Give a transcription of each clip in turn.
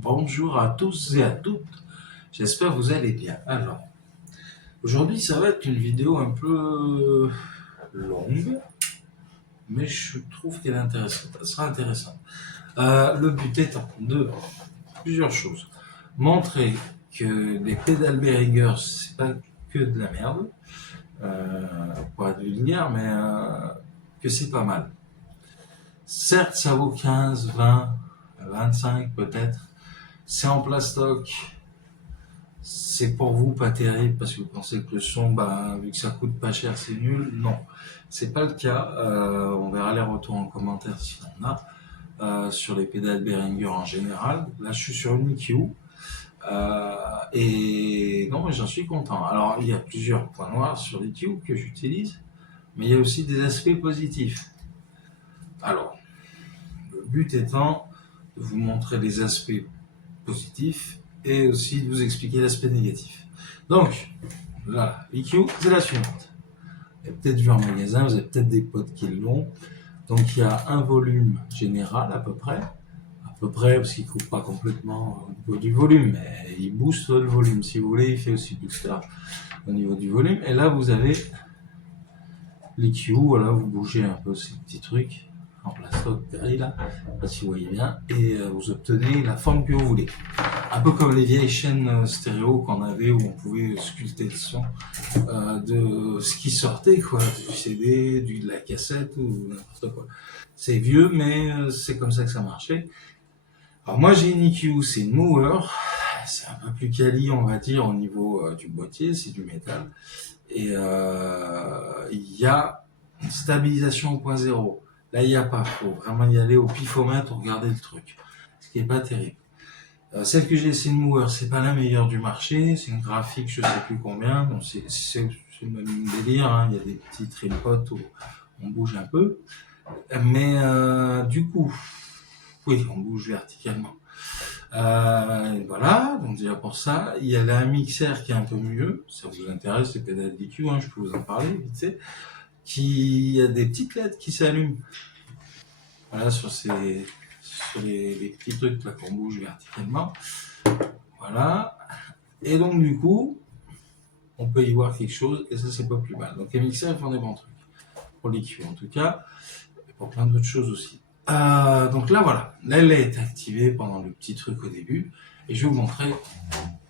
Bonjour à tous et à toutes, j'espère que vous allez bien. Alors, aujourd'hui ça va être une vidéo un peu longue, mais je trouve qu'elle est intéressante, elle sera intéressante. Le but étant de plusieurs choses. Montrer que les pédales Behringer, c'est pas que de la merde, pour être vulgaire, mais que c'est pas mal. Certes, ça vaut 15, 20, 25 peut-être. C'est en plastoc, c'est pour vous pas terrible parce que vous pensez que le son, vu que ça coûte pas cher, c'est nul. Non, c'est pas le cas. On verra les retours en commentaire si on a sur les pédales Behringer en général. Là, je suis sur une EQ et non, j'en suis content. Alors, il y a plusieurs points noirs sur l'EQ que j'utilise, mais il y a aussi des aspects positifs. Alors, le but étant de vous montrer les aspects positif et aussi de vous expliquer l'aspect négatif. Donc, là, l'EQ, c'est la suivante. Vous avez peut-être vu en magasin, vous avez peut-être des potes qui l'ont. Donc, il y a un volume général à peu près parce qu'il ne coupe pas complètement au niveau du volume, mais il booste le volume. Si vous voulez, il fait aussi booster au niveau du volume. Et là, vous avez l'EQ, voilà, vous bougez un peu ces petits trucs en plastoc derrière là, si vous voyez bien, et vous obtenez la forme que vous voulez. Un peu comme les vieilles chaînes stéréo qu'on avait où on pouvait sculpter le son de ce qui sortait, quoi, du CD, de la cassette ou n'importe quoi. C'est vieux, mais c'est comme ça que ça marchait. Alors moi j'ai une EQ, c'est une Mooer, c'est un peu plus quali, on va dire, au niveau du boîtier, c'est du métal, et il y a une stabilisation au point zéro. Là, il n'y a pas, faut vraiment y aller au pifomètre pour regarder le truc, ce qui n'est pas terrible. Celle que j'ai, c'est une Mooer, c'est pas la meilleure du marché, c'est une graphique, je sais plus combien, bon, c'est le même délire, hein. Il y a des petits trimpots où on bouge un peu, mais du coup, oui, on bouge verticalement. Voilà, donc déjà pour ça, il y a un mixeur qui est un peu mieux, ça vous intéresse, les pédales d'EQ, je peux vous en parler vite fait. Qui a des petites LED qui s'allument. Voilà, sur les petits trucs là qu'on bouge verticalement. Voilà. Et donc du coup, on peut y voir quelque chose et ça c'est pas plus mal. Donc les mixeurs ils font des bons trucs. Pour l'EQ en tout cas, et pour plein d'autres choses aussi. Donc là voilà, la LED est activée pendant le petit truc au début. Et je vais vous montrer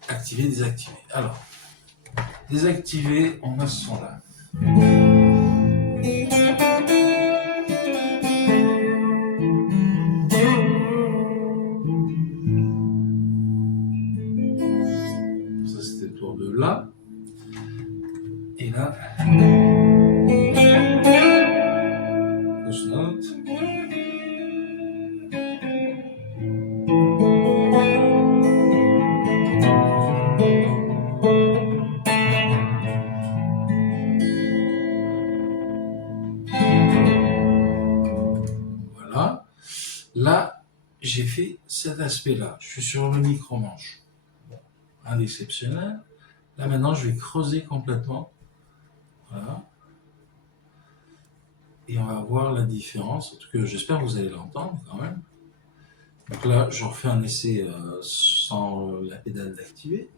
activer, désactiver. Alors, désactiver, on a ce son là. Ça c'était le tour de là. Et là, fausse note. Voilà. Là, j'ai fait cet aspect-là. Je suis sur le micro-manche. Bon, rien d'exceptionnel. Là, maintenant, je vais creuser complètement. Voilà. Et on va voir la différence. En tout cas, j'espère que vous allez l'entendre quand même. Donc là, je refais un essai sans la pédale d'activer.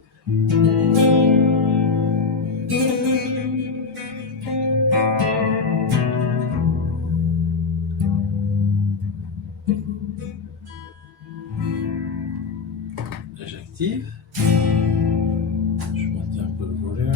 Là, j'active. Je maintiens un peu le volume.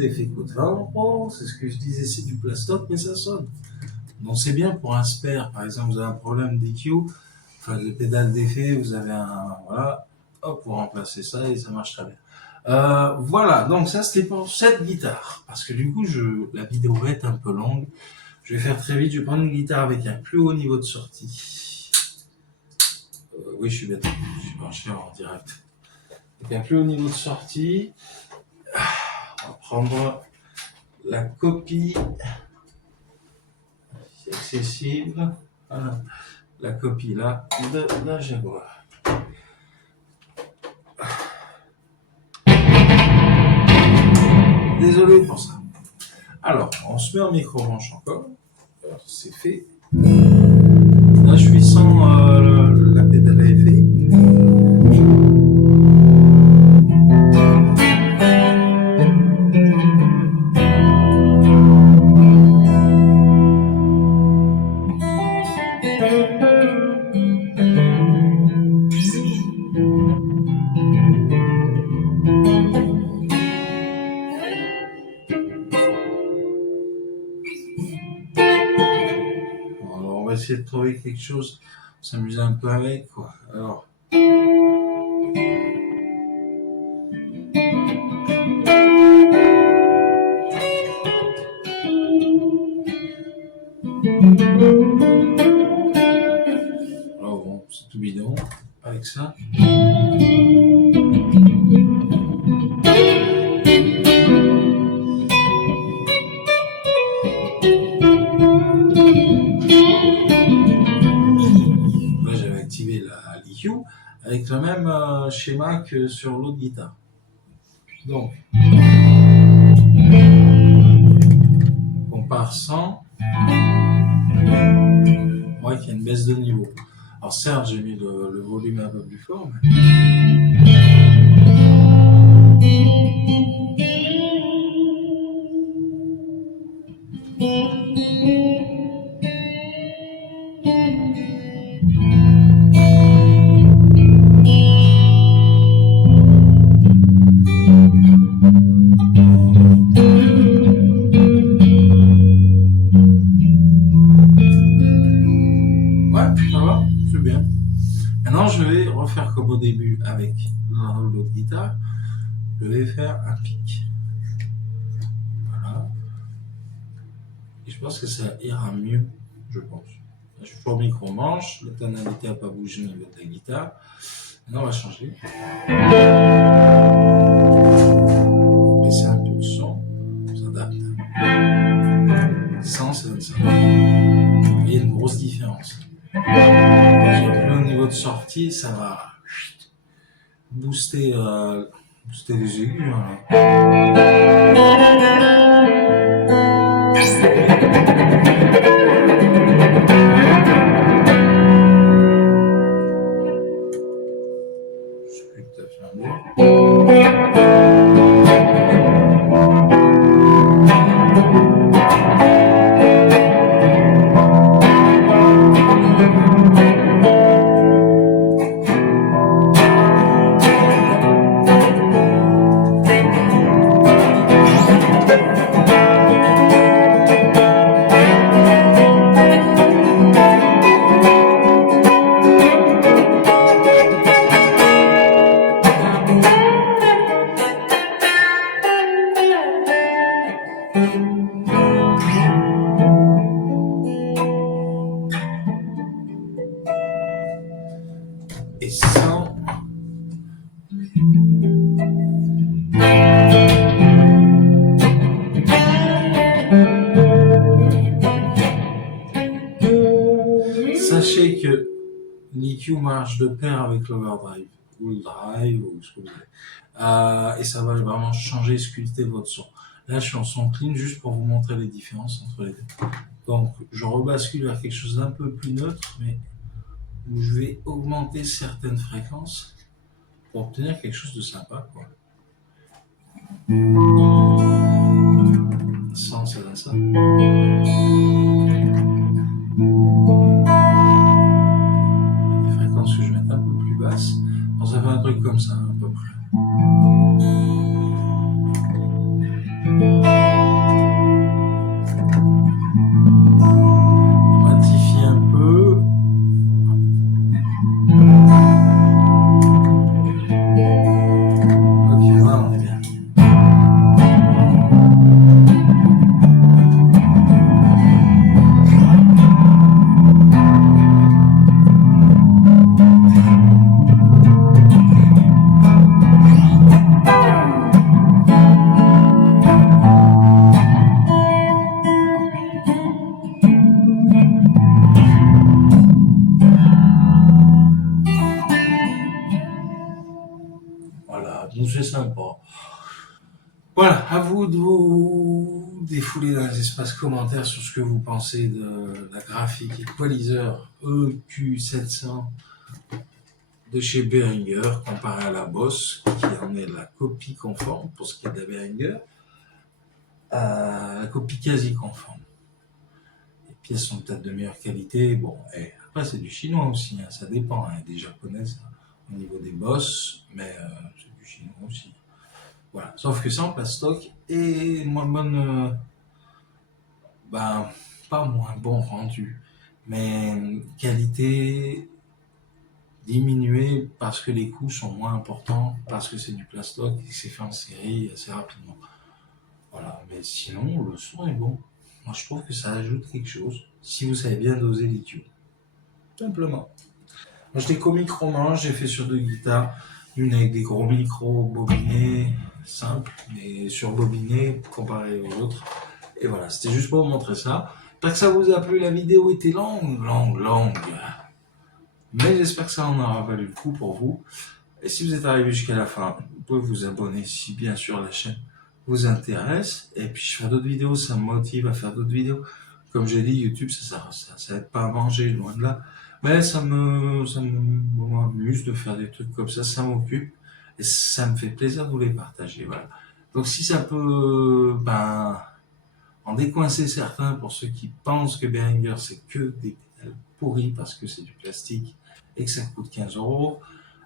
d'effet coûte 20 €, c'est ce que je disais, c'est du plastoc, mais ça sonne. Donc c'est bien pour un spare, par exemple, vous avez un problème d'EQ, enfin les pédales d'effet, vous avez un, voilà, hop, vous remplacez ça et ça marche très bien. Voilà, donc ça c'était pour cette guitare, parce que du coup la vidéo va être un peu longue, je vais faire très vite, je vais prendre une guitare avec un plus haut niveau de sortie. Oui, je suis bête, je suis branché en direct. Avec un plus haut niveau de sortie, on va prendre la copie, c'est accessible, voilà. La copie là de la Jaguar. Désolé pour ça. Alors, on se met en micro-branche encore. C'est fait. Là, je suis sans la pédale à effet. Alors, on va essayer de trouver quelque chose, s'amuser un peu avec, quoi. Alors. Alors bon, c'est tout bidon avec ça. Là, j'avais activé l'EQ avec le même schéma que sur l'autre guitare. Donc, on compare 100. On voit qu'il y a une baisse de niveau. Alors certes, j'ai mis le volume un peu plus fort, mais... Maintenant, je vais refaire comme au début avec l'autre guitare. Je vais faire un pic. Voilà. Et je pense que ça ira mieux, je pense. Je suis au micro-manche, la tonalité n'a pas bougé au niveau de la guitare. Maintenant, on va changer. Baisser un peu le son, on s'adapte. Sans, ça donne ça. Il y a une grosse différence. Au niveau de sortie, ça va booster les aigus. Je sais plus tout à fait un mot. Et sans. Sachez que l'EQ marche de pair avec l'overdrive, ou le drive, ou ce que vous voulez. Et ça va vraiment changer, sculpter votre son. Là, je suis en son clean juste pour vous montrer les différences entre les deux. Donc, je rebascule vers quelque chose d'un peu plus neutre, mais où je vais augmenter certaines fréquences pour obtenir quelque chose de sympa, quoi. Sans, ça donne ça. Les fréquences que je vais mettre un peu plus basses. Alors, ça fait un truc comme ça, à peu près. Donc c'est sympa. Voilà, à vous de vous défouler dans les espaces commentaires sur ce que vous pensez de la graphique Equalizer EQ700 de chez Behringer comparé à la Boss, qui en est la copie conforme pour ce qui est de la Behringer, la copie quasi conforme. Les pièces sont peut-être de meilleure qualité, bon, et après c'est du chinois aussi, hein, ça dépend, hein, des japonaises au niveau des Boss, mais c'est du chinois aussi. Voilà, sauf que c'est en plastoc et moins bonne, ben, pas moins bon rendu, mais qualité diminuée parce que les coûts sont moins importants, parce que c'est du plastoc et que c'est fait en série assez rapidement. Voilà, mais sinon le son est bon. Moi je trouve que ça ajoute quelque chose si vous savez bien doser l'EQ. Simplement. Moi j'étais qu'au micro-manche, j'ai fait sur deux guitares, une avec des gros micros bobinés, simples, mais surbobinés comparé aux autres. Et voilà, c'était juste pour vous montrer ça. J'espère que ça vous a plu, la vidéo était longue. Mais j'espère que ça en aura valu le coup pour vous. Et si vous êtes arrivé jusqu'à la fin, vous pouvez vous abonner si bien sûr la chaîne vous intéresse. Et puis je fais d'autres vidéos, ça me motive à faire d'autres vidéos. Comme j'ai dit, YouTube, ça aide pas à manger, loin de là. Mais ça m'amuse de faire des trucs comme ça m'occupe. Et ça me fait plaisir de vous les partager. Voilà. Donc si ça peut en décoincer certains pour ceux qui pensent que Behringer c'est que des pédales pourries parce que c'est du plastique et que ça coûte 15 €,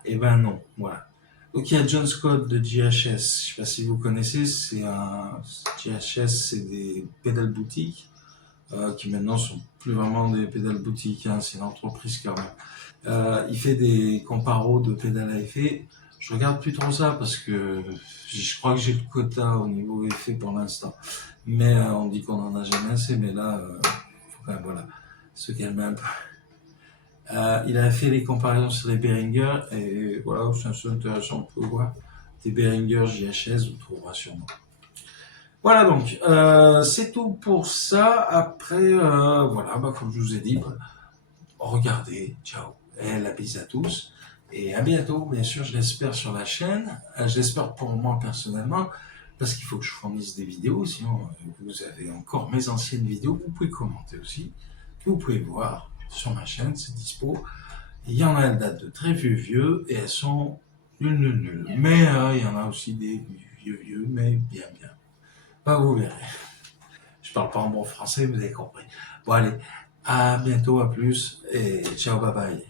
et ben non, voilà. Donc il y a John Scott de GHS, je ne sais pas si vous connaissez, GHS, c'est des pédales boutiques qui maintenant sont plus vraiment des pédales boutiques, hein, c'est une entreprise quand même. Il fait des comparos de pédales à effet. Je regarde plus trop ça parce que je crois que j'ai le quota au niveau effet pour l'instant. Mais on dit qu'on en a jamais assez, mais là, faut quand même, voilà, se calmer un peu. Il a fait les comparaisons sur les Behringer et voilà, c'est un peu intéressant, on peut voir. Des Behringer JHS, vous trouverez sûrement. Voilà donc, c'est tout pour ça. Après, voilà, comme je vous ai dit, regardez, ciao, et la bise à tous. Et à bientôt, bien sûr, je l'espère sur la chaîne. Je l'espère pour moi personnellement, parce qu'il faut que je fournisse des vidéos. Sinon, vous avez encore mes anciennes vidéos. Vous pouvez commenter aussi, que vous pouvez voir sur ma chaîne, c'est dispo. Il y en a, elles datent de très vieux, et elles sont nulles. Mais il y en a aussi des vieux, mais bien. Bah, vous verrez. Je parle pas en bon français, vous avez compris. Bon, allez, à bientôt, à plus, et ciao, bye bye.